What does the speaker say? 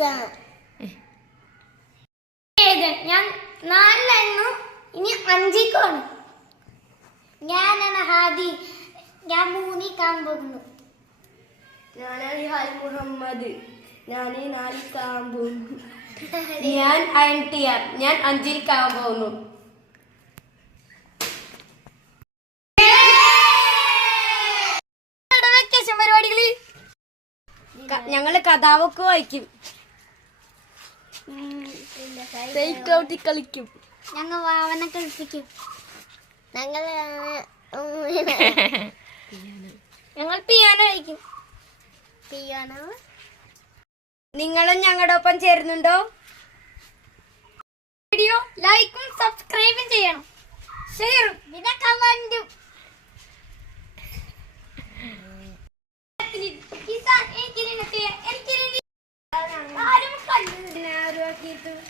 ആണ് ഞാൻ നാലിലായിരുന്നു ഇനി അഞ്ചിക്കാണ്. ഞാനാണ് ഹാദി ഞാൻ മൂന്നി കാണാൻ പോകുന്നു. ഞാനാണ് ഹായ് മുഹമ്മദ് ഞാൻ നാലിൽ കാണാൻ പോകുന്നു. ഞാൻ അയൻ ടിയാർ ഞാൻ അഞ്ചിൽ കാണാൻ പോകുന്നു. ഞങ്ങൾ കഥാവൊക്കെ വായിക്കും. സൈറ്റ് ഔട്ടി കളിക്കും ഞങ്ങൾ വാവനെ കളിപ്പിക്കും. ഞങ്ങൾ ഞങ്ങൾ പിയാനോ വായിക്കും പിയാനോ? നിങ്ങളും ഞങ്ങളുടെ ഒപ്പം ചേരുന്നുണ്ടോ? വീഡിയോ ലൈക്കും സബ്സ്ക്രൈബും ചെയ്യണം. ഷെയറും. arrepiento.